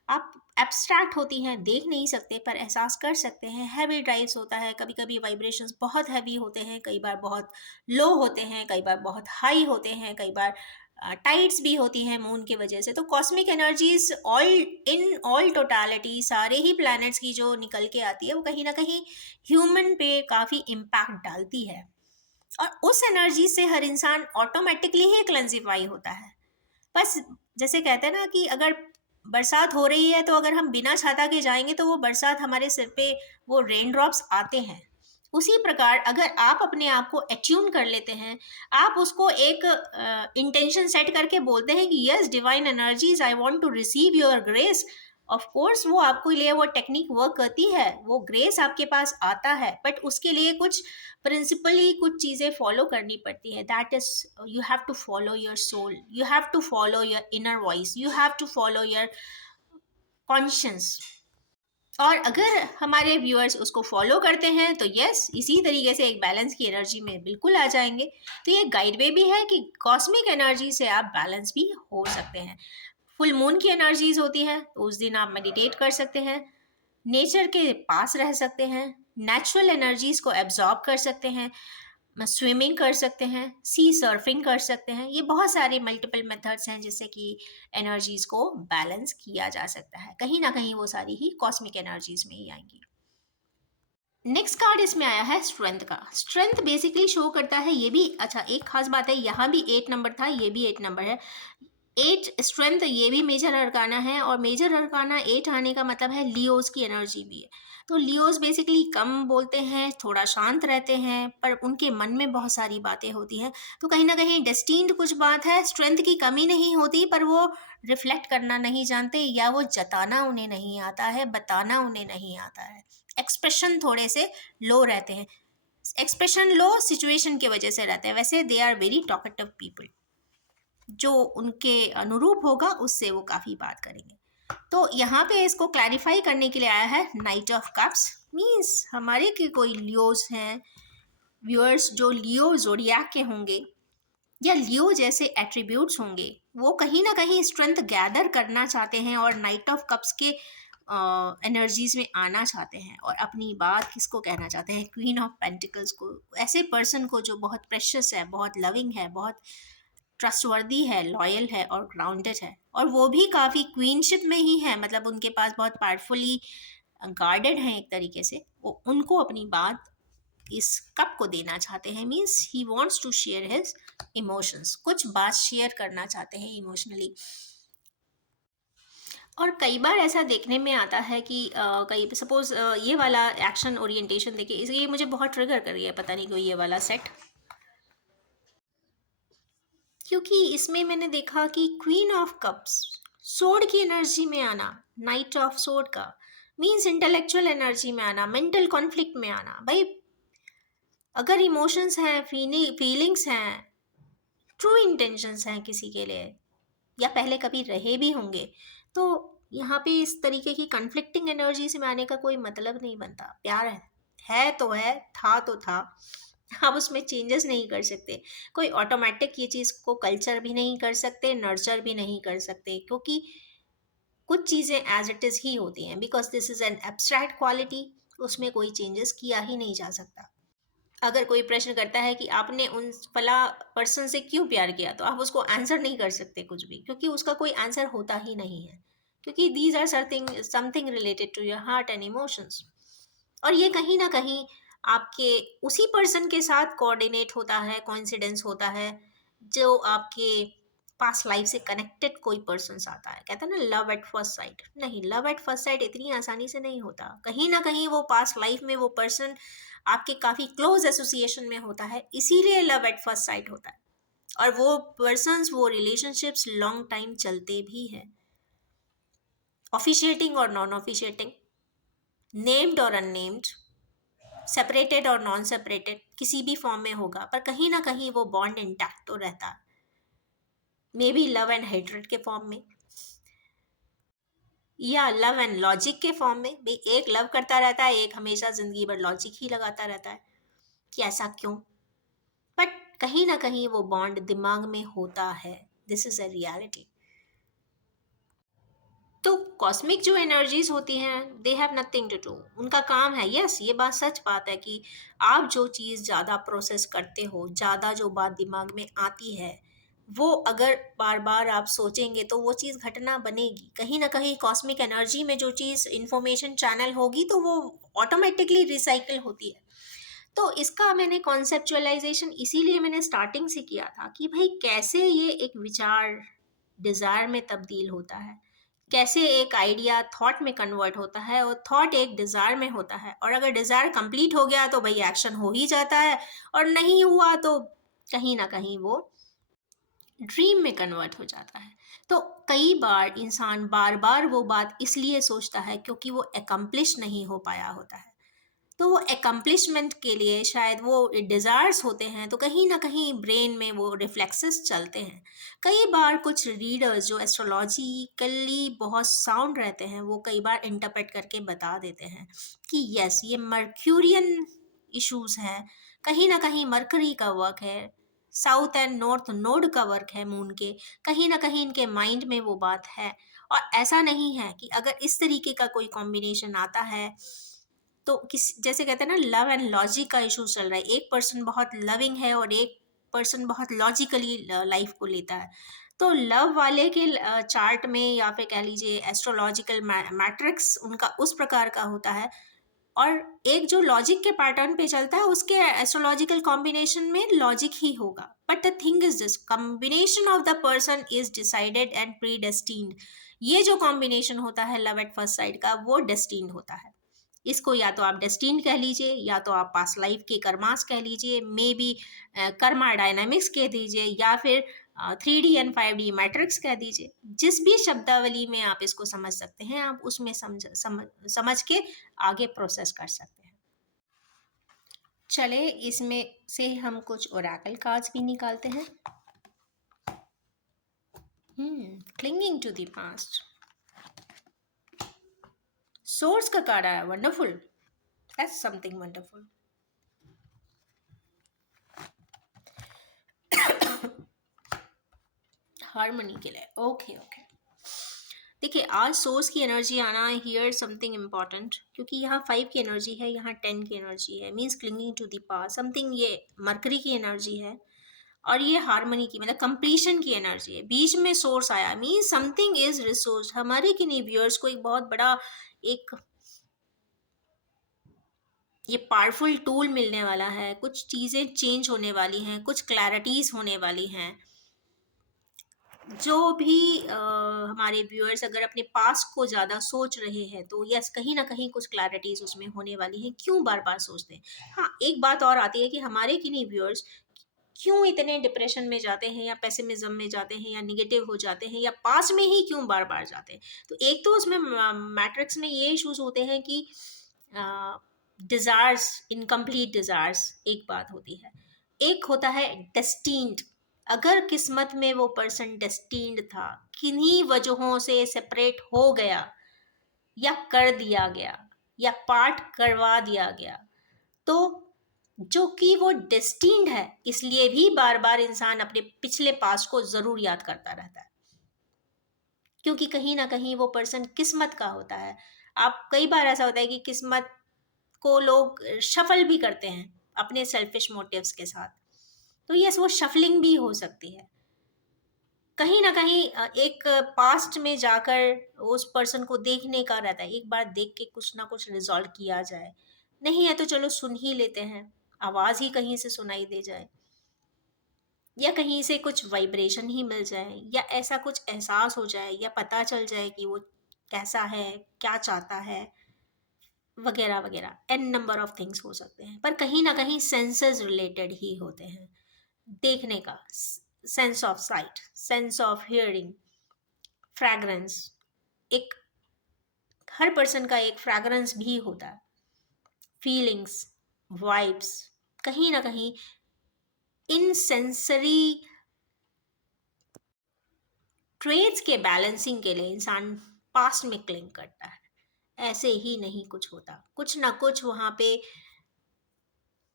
आप एब्स्ट्रैक्ट होती हैं, देख नहीं सकते पर एहसास कर सकते हैं। हैवी ड्राइव्स होता है, कभी कभी वाइब्रेशंस बहुत हैवी होते हैं, कई बार बहुत लो होते हैं, कई बार बहुत हाई होते हैं, कई बार टाइड्स भी होती हैं मून की वजह से। तो cosmic energies all in all totality, सारे ही प्लैनेट्स की जो निकल के आती है वो कहीं ना कहीं ह्यूमन पे काफ़ी इम्पैक्ट डालती है, और उस एनर्जी से हर इंसान ऑटोमेटिकली ही क्लेंजिफाई होता है। बस जैसे कहते हैं ना कि अगर बरसात हो रही है तो अगर हम बिना छाता के जाएंगे तो वो बरसात हमारे सिर पे, वो रेन ड्रॉप्स आते हैं। उसी प्रकार अगर आप अपने आप को एट्यून कर लेते हैं, आप उसको एक इंटेंशन सेट करके बोलते हैं कि yes divine energies, I want to receive your grace, of course वो आपको लिए वो टेक्निक वर्क करती है, वो ग्रेस आपके पास आता है, बट उसके लिए कुछ प्रिंसिपली कुछ चीज़ें फॉलो करनी पड़ती है। That is, you have to follow your soul, you have to follow your inner voice, you have to follow your conscious. और अगर हमारे व्यूअर्स उसको फॉलो करते हैं तो यस, इसी तरीके से एक बैलेंस की एनर्जी में बिल्कुल आ जाएंगे। तो ये गाइड वे भी है कि कॉस्मिक एनर्जी से आप बैलेंस भी हो सकते हैं। फुल मून की एनर्जीज होती है तो उस दिन आप मेडिटेट कर सकते हैं, नेचर के पास रह सकते हैं, नेचुरल एनर्जीज को एब्जॉर्ब कर सकते हैं, स्विमिंग कर सकते हैं, सी सर्फिंग कर सकते हैं। ये बहुत सारे मल्टीपल मेथड्स हैं जिससे कि एनर्जीज को बैलेंस किया जा सकता है। कहीं ना कहीं वो सारी ही कॉस्मिक एनर्जीज में ही आएंगी। नेक्स्ट कार्ड इसमें आया है स्ट्रेंथ का। स्ट्रेंथ बेसिकली शो करता है, ये भी अच्छा एक खास बात है, यहाँ भी 8 नंबर था, ये भी 8 नंबर है। 8 स्ट्रेंथ, ये भी मेजर अरकाना है, और मेजर अरकाना 8 आने का मतलब है लियोज की एनर्जी भी है। तो लियोज बेसिकली कम बोलते हैं, थोड़ा शांत रहते हैं, पर उनके मन में बहुत सारी बातें होती हैं। तो कहीं ना कहीं डेस्टिन्ड कुछ बात है, स्ट्रेंथ की कमी नहीं होती पर वो रिफ्लेक्ट करना नहीं जानते, या वो जताना उन्हें नहीं आता है, बताना उन्हें नहीं आता है, एक्सप्रेशन थोड़े से लो रहते हैं। एक्सप्रेशन लो सिचुएशन की वजह से रहते हैं, वैसे they are very talkative people, जो उनके अनुरूप होगा उससे वो काफ़ी बात करेंगे। तो यहाँ पे इसको क्लैरिफाई करने के लिए आया है नाइट ऑफ कप्स, मीन्स हमारे के कोई लियोज हैं व्यूअर्स जो लियो जोडियाक के होंगे या लियो जैसे एट्रीब्यूट्स होंगे, वो कहीं ना कहीं स्ट्रेंथ गैदर करना चाहते हैं और नाइट ऑफ कप्स के एनर्जीज में आना चाहते हैं और अपनी बात किसको कहना चाहते हैं, क्वीन ऑफ पेंटिकल्स को, ऐसे पर्सन को जो बहुत प्रेशियस है, बहुत लविंग है, बहुत ट्रस्टवर्दी है, लॉयल है और ग्राउंडेड है, और वो भी काफ़ी क्वीनशिप में ही है, मतलब उनके पास बहुत पावरफुली गार्डेड हैं एक तरीके से, वो उनको अपनी बात इस कप को देना चाहते हैं, means he wants to share his emotions, कुछ बात शेयर करना चाहते हैं इमोशनली। और कई बार ऐसा देखने में आता है कि कई सपोज ये वाला एक्शन ओरिएंटेशन देखिए, ये मुझे बहुत ट्रिगर कर रही है, पता नहीं क्यों ये वाला सेट, क्योंकि इसमें मैंने देखा कि क्वीन ऑफ कप्स सोड की एनर्जी में आना, नाइट ऑफ सोड का मीन्स इंटेलेक्चुअल एनर्जी में आना, मेंटल कॉन्फ्लिक्ट में आना। भाई अगर इमोशंस हैं, फीलिंग्स हैं, ट्रू इंटेंशंस हैं किसी के लिए, या पहले कभी रहे भी होंगे, तो यहाँ पे इस तरीके की कन्फ्लिक्टिंग एनर्जी से में आने का कोई मतलब नहीं बनता। प्यार है तो है, था तो था, आप उसमें चेंजेस नहीं कर सकते, कोई ऑटोमेटिक ये चीज़ को कल्चर भी नहीं कर सकते, नर्चर भी नहीं कर सकते, क्योंकि कुछ चीज़ें एज इट इज़ ही होती हैं, because this is an abstract quality, उसमें कोई चेंजेस किया ही नहीं जा सकता। अगर कोई प्रश्न करता है कि आपने उन फला पर्सन से क्यों प्यार किया, तो आप उसको आंसर नहीं कर सकते कुछ भी, क्योंकि उसका कोई आंसर होता ही नहीं है, क्योंकि these are something related to your heart and emotions. और ये कहीं ना कहीं आपके उसी पर्सन के साथ कोऑर्डिनेट होता है, कोइंसिडेंस होता है, जो आपके पास्ट लाइफ से कनेक्टेड कोई पर्सन आता है। कहते हैं ना लव एट फर्स्ट साइट, नहीं, लव एट फर्स्ट साइट इतनी आसानी से नहीं होता, कहीं ना कहीं वो पास्ट लाइफ में वो पर्सन आपके काफ़ी क्लोज एसोसिएशन में होता है, इसीलिए लव एट फर्स्ट साइट होता है। और वो पर्सन्स, वो रिलेशनशिप्स लॉन्ग टाइम चलते भी हैं, ऑफिशिएटिंग और नॉन ऑफिशिएटिंग, नेम्ड और अननेम्ड, सेपरेटेड और नॉन सेपरेटेड, किसी भी फॉर्म में होगा, पर कहीं ना कहीं वो बॉन्ड इंटैक्ट तो रहता है, may be love and hatred के फॉर्म में, या लव एंड लॉजिक के फॉर्म में। भाई एक लव करता रहता है, एक हमेशा जिंदगी भर लॉजिक ही लगाता रहता है कि ऐसा क्यों, बट कहीं ना कहीं वो बॉन्ड दिमाग में होता है, दिस इज अ रियलिटी। तो कॉस्मिक जो एनर्जीज होती हैं, they have nothing to do, उनका काम है, यस ये बात सच बात है कि आप जो चीज़ ज़्यादा प्रोसेस करते हो, ज़्यादा जो बात दिमाग में आती है, वो अगर बार बार आप सोचेंगे तो वो चीज़ घटना बनेगी, कहीं ना कहीं कॉस्मिक एनर्जी में जो चीज़ इंफॉर्मेशन चैनल होगी तो वो ऑटोमेटिकली रिसाइकिल होती है। तो इसका मैंने कॉन्सेप्चुअलाइजेशन इसीलिए मैंने स्टार्टिंग से किया था कि भाई कैसे ये एक विचार डिज़ायर में तब्दील होता है, कैसे एक आइडिया थॉट में कन्वर्ट होता है और थॉट एक डिज़ायर में होता है, और अगर डिज़ायर कंप्लीट हो गया तो भाई एक्शन हो ही जाता है, और नहीं हुआ तो कहीं ना कहीं वो ड्रीम में कन्वर्ट हो जाता है। तो कई बार इंसान बार बार वो बात इसलिए सोचता है क्योंकि वो एकम्प्लिश नहीं हो पाया होता है, तो वो एकम्प्लिशमेंट के लिए शायद वो डिज़ायर्स होते हैं, तो कहीं ना कहीं ब्रेन में वो रिफ्लेक्सेस चलते हैं। कई बार कुछ रीडर्स जो एस्ट्रोलॉजिकली बहुत साउंड रहते हैं, वो कई बार इंटरप्रेट करके बता देते हैं कि यस ये मर्क्यूरियन इश्यूज हैं, कहीं ना कहीं मरकरी का वर्क है, साउथ एंड नॉर्थ नोड का वर्क है मून के, कहीं ना कहीं इनके माइंड में वो बात है। और ऐसा नहीं है कि अगर इस तरीके का कोई कॉम्बिनेशन आता है तो किस, जैसे कहते हैं ना लव एंड लॉजिक का इशू चल रहा है, एक पर्सन बहुत लविंग है और एक पर्सन बहुत लॉजिकली लाइफ को लेता है, तो लव वाले के चार्ट में या फिर कह लीजिए एस्ट्रोलॉजिकल मैट्रिक्स उनका उस प्रकार का होता है, और एक जो लॉजिक के पैटर्न पे चलता है उसके एस्ट्रोलॉजिकल कॉम्बिनेशन में लॉजिक ही होगा, but the thing is this combination of the person is decided and pre destined. ये जो कॉम्बिनेशन होता है लव एट फर्स्ट साइड का, वो डेस्टिन्ड होता है। इसको या तो आप डेस्टिन कह लीजिए, या तो आप पास्ट लाइफ के कर्मास कह लीजिए, मे बी कर्मा डायनामिक्स कह दीजिए, या फिर 3D एंड 5D मैट्रिक्स कह दीजिए, जिस भी शब्दावली में आप इसको समझ सकते हैं, आप उसमें समझ के आगे प्रोसेस कर सकते हैं। चले इसमें से हम कुछ ओरेकल कार्ड्स भी निकालते हैं। Clinging to the past, source का कार्ड आया, wonderful, that's something wonderful. Harmony के लिए, ओके ओके। देखिए आज सोर्स की एनर्जी आना हियर समथिंग इम्पॉर्टेंट, क्योंकि यहाँ 5 की एनर्जी है, यहाँ 10 की एनर्जी है, means clinging to the past something, ये मरकरी की एनर्जी है और ये हार्मनी की मतलब कंप्लीशन की एनर्जी है। बीच में सोर्स आया मीन्स समथिंग इज रिसोर्स। हमारे किन्हीं व्यूअर्स को एक बहुत बड़ा एक ये पावरफुल टूल मिलने वाला है, कुछ चीज़ें चेंज होने वाली हैं, कुछ क्लैरिटीज़ होने वाली हैं। जो भी हमारे व्यूअर्स अगर अपने पास्ट को ज़्यादा सोच रहे हैं तो यस कहीं ना कहीं कुछ क्लैरिटीज़ उसमें होने वाली हैं। क्यों बार बार सोचते हैं? हाँ, एक बात और आती है कि हमारे किन्हीं व्यूअर्स क्यों इतने डिप्रेशन में जाते हैं या पेसिमिज्म में जाते हैं या निगेटिव हो जाते हैं या पास में ही क्यों बार बार जाते हैं? तो एक तो उसमें मैट्रिक्स में ये इश्यूज होते हैं कि डिज़ायर्स, इनकम्प्लीट डिज़ायर्स एक बात होती है। एक होता है डेस्टीन्ड। अगर किस्मत में वो पर्सन डेस्टीन्ड था, किन्हीं वजहों से सेपरेट हो गया या कर दिया गया या पार्ट करवा दिया गया, तो जो कि वो डेस्टीन्ड है, इसलिए भी बार बार इंसान अपने पिछले पास्ट को ज़रूर याद करता रहता है, क्योंकि कहीं ना कहीं वो पर्सन किस्मत का होता है। आप कई बार ऐसा होता है कि किस्मत को लोग शफल भी करते हैं अपने सेल्फिश मोटिव्स के साथ, तो यस वो शफलिंग भी हो सकती है। कहीं ना कहीं एक पास्ट में जाकर उस पर्सन को देखने का रहता है, एक बार देख के कुछ ना कुछ रिजॉल्व किया जाए। नहीं है तो चलो सुन ही लेते हैं, आवाज़ ही कहीं से सुनाई दे जाए या कहीं से कुछ वाइब्रेशन ही मिल जाए या ऐसा कुछ एहसास हो जाए या पता चल जाए कि वो कैसा है, क्या चाहता है, वगैरह वगैरह एन नंबर ऑफ थिंग्स हो सकते हैं, पर कहीं ना कहीं सेंसेस रिलेटेड ही होते हैं। देखने का sense of site, sense of hearing, fragrance, एक हर पर्सन का एक फ्रैग्रेंस भी होता है, फीलिंग्स, वाइब्स, कहीं ना कहीं इन सेंसरी ट्रेड्स के बैलेंसिंग के लिए इंसान पास्ट में क्लिंग करता है। ऐसे ही नहीं कुछ होता, कुछ ना कुछ वहाँ पे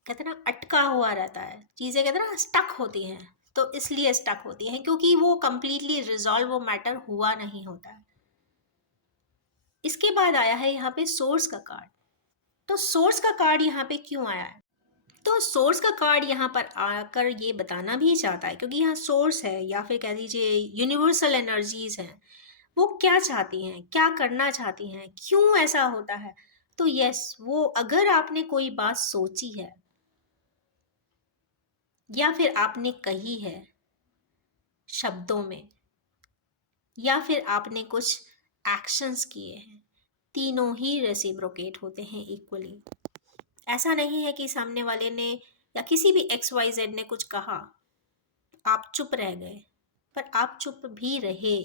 कहते ना अटका हुआ रहता है, चीज़ें कहते ना स्टक होती हैं। तो इसलिए स्टक होती हैं क्योंकि वो कंप्लीटली रिजॉल्व वो मैटर हुआ नहीं होता है। इसके बाद आया है यहाँ पे सोर्स का कार्ड। तो सोर्स का कार्ड यहाँ पे क्यों आया है? तो सोर्स का कार्ड यहाँ पर आकर ये बताना भी चाहता है, क्योंकि यहाँ सोर्स है या फिर कह दीजिए यूनिवर्सल एनर्जीज हैं, वो क्या चाहती हैं, क्या करना चाहती हैं, क्यों ऐसा होता है। तो यस वो अगर आपने कोई बात सोची है या फिर आपने कही है शब्दों में या फिर आपने कुछ एक्शंस किए हैं, तीनों ही रेसिप्रोकेट होते हैं इक्वली। ऐसा नहीं है कि सामने वाले ने या किसी भी एक्स वाई जेड ने कुछ कहा, आप चुप रह गए, पर आप चुप भी रहे,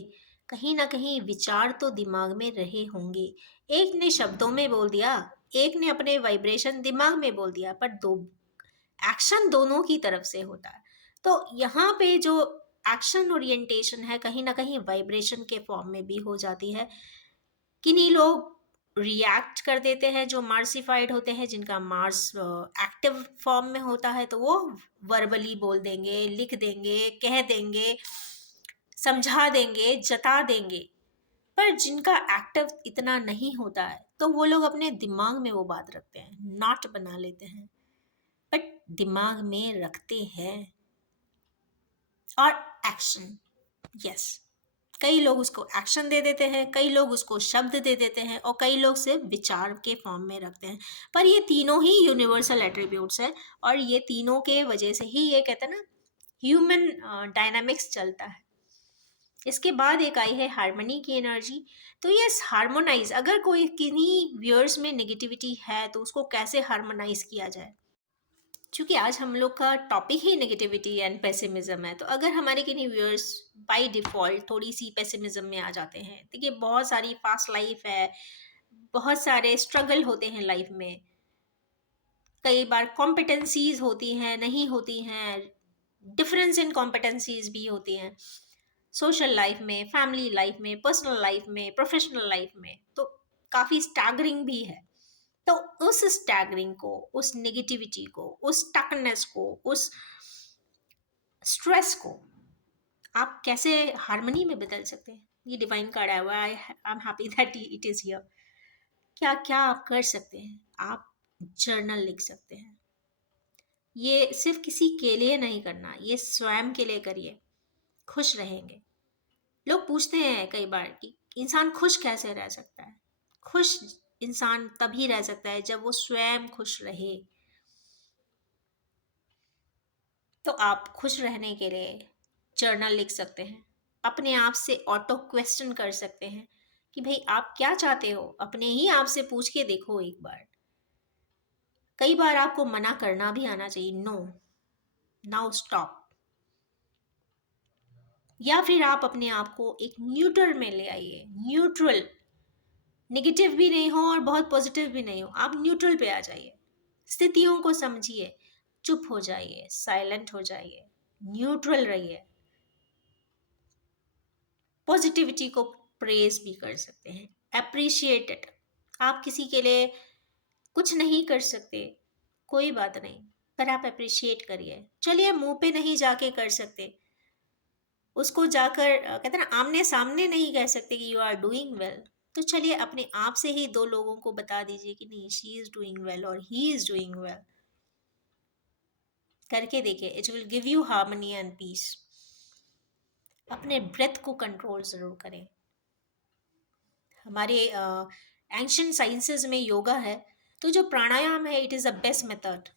कहीं ना कहीं विचार तो दिमाग में रहे होंगे। एक ने शब्दों में बोल दिया, एक ने अपने वाइब्रेशन दिमाग में बोल दिया, पर दो एक्शन दोनों की तरफ से होता है। तो यहाँ पे जो एक्शन ओरिएंटेशन है कहीं ना कहीं वाइब्रेशन के फॉर्म में भी हो जाती है। किन्हीं लोग रिएक्ट कर देते हैं जो मार्सिफाइड होते हैं, जिनका मार्स एक्टिव फॉर्म में होता है, तो वो वर्बली बोल देंगे, लिख देंगे, कह देंगे, समझा देंगे, जता देंगे। पर जिनका एक्टिव इतना नहीं होता है तो वो लोग अपने दिमाग में वो बात रखते हैं, नॉट बना लेते हैं, बट दिमाग में रखते हैं। और एक्शन, यस, कई लोग उसको एक्शन दे देते हैं, कई लोग उसको शब्द दे देते हैं और कई लोग सिर्फ विचार के फॉर्म में रखते हैं। पर ये तीनों ही यूनिवर्सल एट्रीब्यूट्स हैं और ये तीनों के वजह से ही ये कहते हैं ना ह्यूमन डायनामिक्स चलता है। इसके बाद एक आई है हार्मनी की एनर्जी। तो यस हार्मोनाइज, अगर कोई किन्हीं व्यूअर्स में नेगेटिविटी है तो उसको कैसे हार्मोनाइज किया जाए, क्योंकि आज हम लोग का topic he negativity and pessimism है। तो अगर हमारे किन्हीं व्यूअर्स बाय डिफ़ॉल्ट थोड़ी सी पेसिमिज्म में आ जाते हैं, देखिए बहुत सारी फास्ट लाइफ है, बहुत सारे स्ट्रगल होते हैं लाइफ में, कई बार कॉम्पिटेंसीज होती हैं, नहीं होती हैं, डिफरेंस इन कॉम्पिटेंसीज भी होती हैं सोशल लाइफ में, फैमिली लाइफ में, पर्सनल लाइफ में, प्रोफेशनल लाइफ में, तो काफ़ी स्टैगरिंग भी है। तो उस स्टैगरिंग को, उस नेगेटिविटी को, उस स्टकनेस को, उस स्ट्रेस को आप कैसे हार्मनी में बदल सकते हैं? ये डिवाइन कार्ड आया हुआ है, I am happy that it is here. क्या क्या आप कर सकते हैं? आप जर्नल लिख सकते हैं। ये सिर्फ किसी के लिए नहीं करना, ये स्वयं के लिए करिए, खुश रहेंगे। लोग पूछते हैं कई बार कि इंसान खुश कैसे रह सकता है? खुश इंसान तभी रह सकता है जब वो स्वयं खुश रहे। तो आप खुश रहने के लिए जर्नल लिख सकते हैं, अपने आप से ऑटो क्वेश्चन कर सकते हैं कि भाई आप क्या चाहते हो, अपने ही आप से पूछ के देखो एक बार। कई बार आपको मना करना भी आना चाहिए, नो, नाउ स्टॉप। या फिर आप अपने आप को एक न्यूट्रल में ले आइए, न्यूट्रल, निगेटिव भी नहीं हो और बहुत पॉजिटिव भी नहीं हो, आप न्यूट्रल पे आ जाइए। स्थितियों को समझिए, चुप हो जाइए, साइलेंट हो जाइए, न्यूट्रल रहिए। पॉजिटिविटी को प्रेज भी कर सकते हैं, अप्रिशिएट इट। आप किसी के लिए कुछ नहीं कर सकते, कोई बात नहीं, पर आप अप्रिशिएट करिए। चलिए मुंह पे नहीं जाके कर सकते, उसको जाकर कहते हैं ना, आमने सामने नहीं कह सकते कि यू आर डूइंग वेल, तो चलिए अपने आप से ही दो लोगों को बता दीजिए कि नहीं, शी इज डूइंग वेल और ही इज डूइंग वेल। करके देखिए, it will give you harmony and peace. अपने ब्रेथ को कंट्रोल जरूर करें। हमारे एंशियंट साइंसेस में योगा है, तो जो प्राणायाम है, it is the best method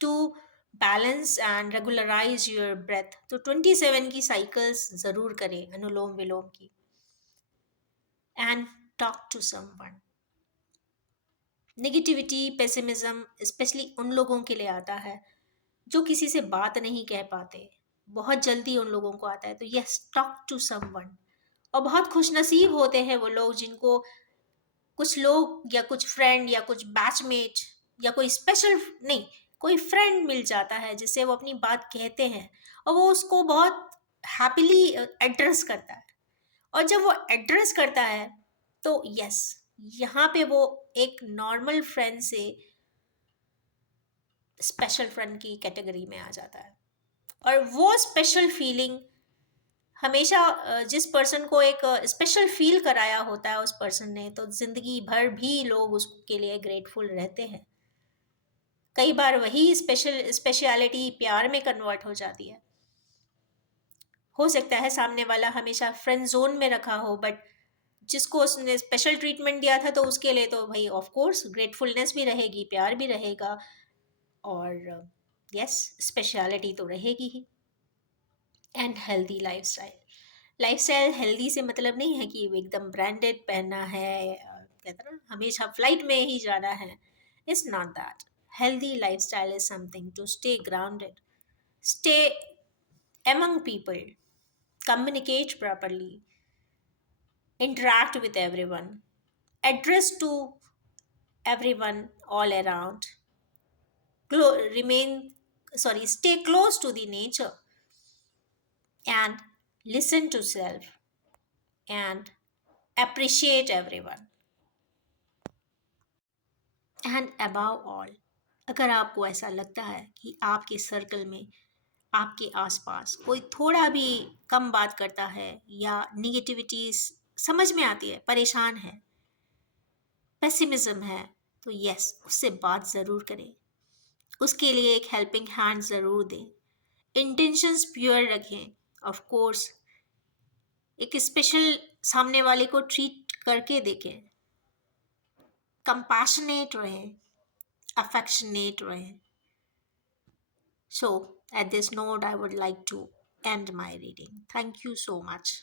to balance and regularize your breath. तो 27 की साइकिल्स ज़रूर करें अनुलोम विलोम की। And talk to someone. Negativity, pessimism specially उन लोगों के लिए आता है जो किसी से बात नहीं कह पाते, बहुत जल्दी उन लोगों को आता है। तो यस, टॉक टू समवन। और बहुत खुशनसीब होते हैं वो लोग जिनको कुछ लोग या कुछ फ्रेंड या कुछ बैचमेट या कोई स्पेशल नहीं, कोई फ्रेंड मिल जाता है जिससे वो अपनी बात कहते हैं और वो उसको बहुत हैप्पीली एड्रेस करता है। और जब वो एड्रेस करता है तो यस, यहाँ पे वो एक नॉर्मल फ्रेंड से स्पेशल फ्रेंड की कैटेगरी में आ जाता है। और वो स्पेशल फीलिंग हमेशा जिस पर्सन को एक स्पेशल फील कराया होता है उस पर्सन ने, तो जिंदगी भर भी लोग उसके लिए ग्रेटफुल रहते हैं। कई बार वही स्पेशलिटी प्यार में कन्वर्ट हो जाती है। हो सकता है सामने वाला हमेशा फ्रेंड जोन में रखा हो, बट जिसको उसने स्पेशल ट्रीटमेंट दिया था तो उसके लिए तो भाई ऑफ कोर्स ग्रेटफुलनेस भी रहेगी, प्यार भी रहेगा, और यस, स्पेशलिटी तो रहेगी ही। And healthy lifestyle. Lifestyle healthy से मतलब नहीं है कि एकदम ब्रांडेड पहनना है, कहते हैं ना हमेशा फ्लाइट में ही जाना है। It's not that. Healthy lifestyle is something to stay grounded, stay among people, communicate properly, interact with everyone, address to everyone all around, remain, sorry, stay close to the nature, and listen to self, and appreciate everyone. And above all, अगर आपको ऐसा लगता है कि आपके सर्कल में, आपके आसपास कोई थोड़ा भी कम बात करता है या निगेटिविटी समझ में आती है, परेशान है, पेसिमिज्म है, तो यस, उससे बात ज़रूर करें, उसके लिए एक हेल्पिंग हैंड ज़रूर दें, इंटेंशंस प्योर रखें। ऑफ कोर्स एक स्पेशल सामने वाले को ट्रीट करके देखें, कंपैशनेट रहें, अफेक्शनेट रहें। So, at this note, I would like to end my reading. Thank you so much.